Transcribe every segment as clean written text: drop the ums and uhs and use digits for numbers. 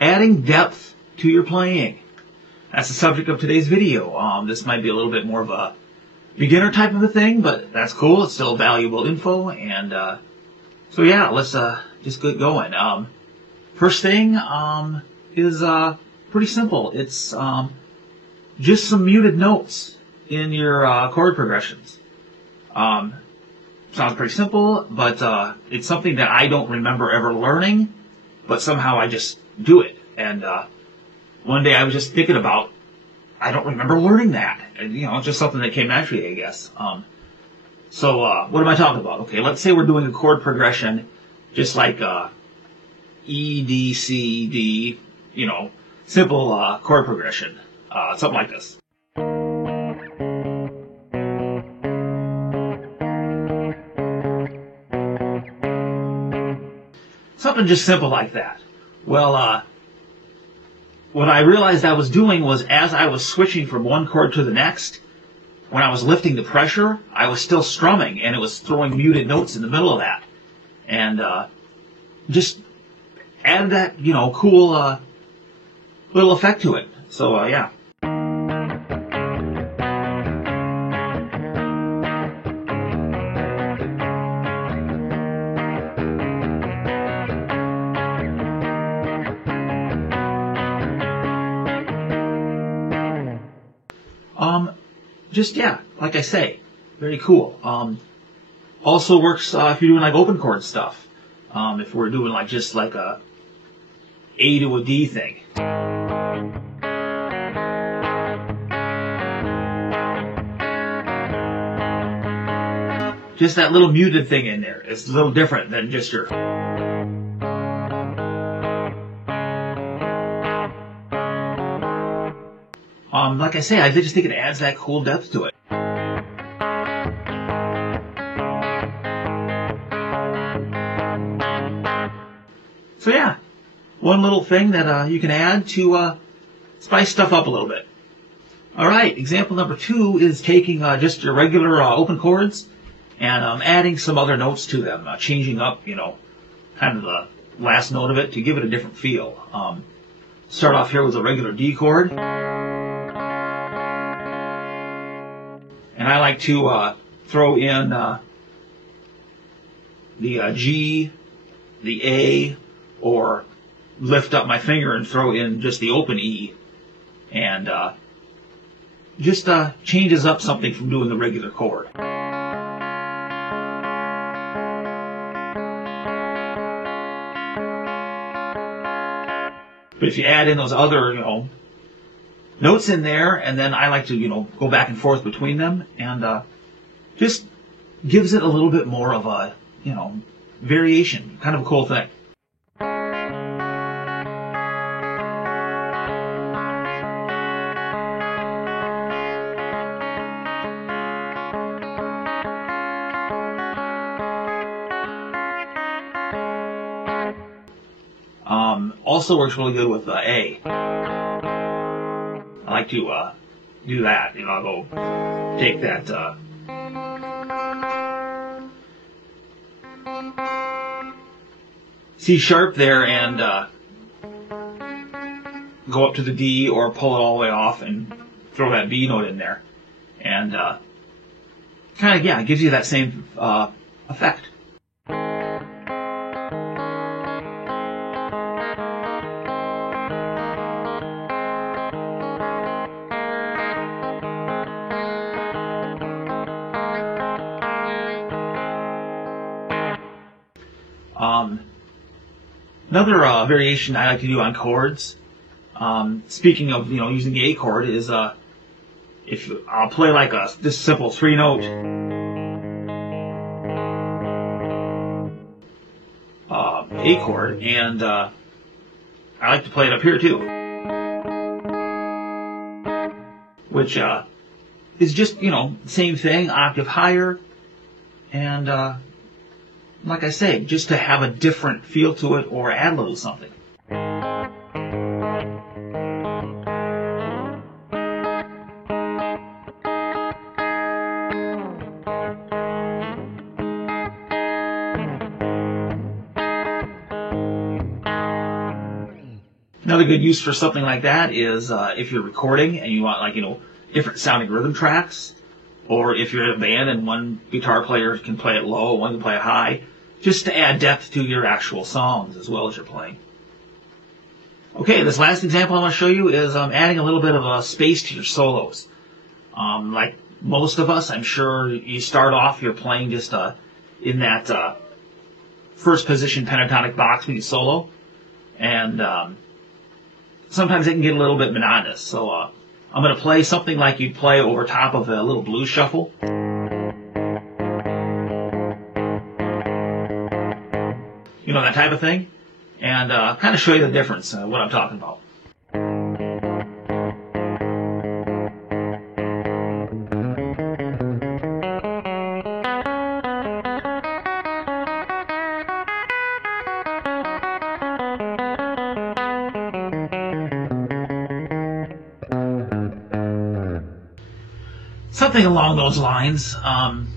adding depth to your playing. That's the subject of today's video. This might be a little bit more of a beginner type of a thing, but that's cool. It's still valuable info, and so yeah, let's just get going. First thing is pretty simple. It's just some muted notes in your chord progressions. Sounds pretty simple, but it's something that I don't remember ever learning, but somehow I just do it. And one day I was just thinking about, I don't remember learning that. And, it's just something that came naturally, I guess. So what am I talking about? Okay, let's say we're doing a chord progression just like E, D, C, D, simple chord progression. Something like this. Something just simple like that. Well, what I realized I was doing was, as I was switching from one chord to the next, when I was lifting the pressure, I was still strumming, and it was throwing muted notes in the middle of that. And just add that, cool little effect to it. So, yeah. Like I say, very cool. Also works if you're doing like open chord stuff. If we're doing just like a A to a D thing. Just that little muted thing in there. It's a little different than just your... like I say, I just think it adds that cool depth to it. So yeah, one little thing that you can add to spice stuff up a little bit. Alright, example number 2 is taking just your regular open chords and adding some other notes to them, changing up, kind of the last note of it to give it a different feel. Start off here with a regular D chord. And I like to throw in the G, the A, or lift up my finger and throw in just the open E. And just changes up something from doing the regular chord. But if you add in those other, notes in there, and then I like to, go back and forth between them, and just gives it a little bit more of a, variation. Kind of a cool thing. Also works really good with A. I like to do that. I'll go take that C sharp there and go up to the D, or pull it all the way off and throw that B note in there. And kind of, it gives you that same effect. Another variation I like to do on chords, speaking of using the A chord, is if I'll play like this simple 3-note A chord, and I like to play it up here too, which is just same thing, octave higher, and like I say, just to have a different feel to it or add a little something. Another good use for something like that is if you're recording and you want, like, different sounding rhythm tracks, or if you're in a band and one guitar player can play it low, one can play it high, just to add depth to your actual songs as well as you're playing. Okay, this last example I want to show you is adding a little bit of a space to your solos. Like most of us, I'm sure you start off, you're playing just in that first position pentatonic box when you solo, and sometimes it can get a little bit monotonous. So I'm going to play something like you'd play over top of a little blues shuffle. You know, that type of thing. And kind of show you the difference, what I'm talking about. Something along those lines. And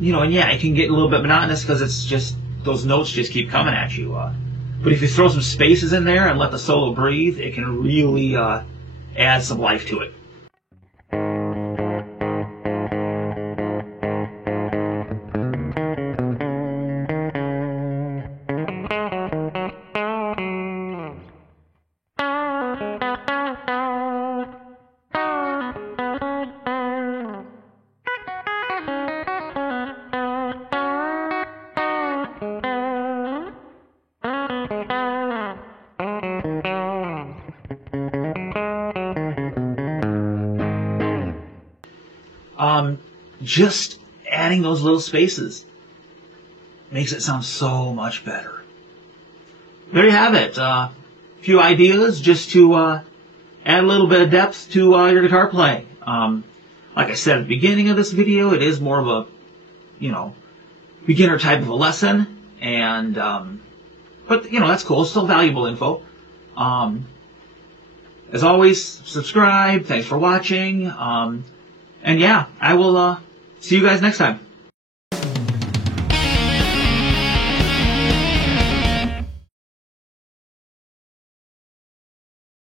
yeah, it can get a little bit monotonous because it's just, those notes just keep coming at you. But if you throw some spaces in there and let the solo breathe, it can really add some life to it. Just adding those little spaces makes it sound so much better. There you have it. A few ideas just to add a little bit of depth to your guitar playing. Like I said at the beginning of this video, it is more of a, beginner type of a lesson. And, but, that's cool. It's still valuable info. As always, subscribe. Thanks for watching. And yeah, I will see you guys next time.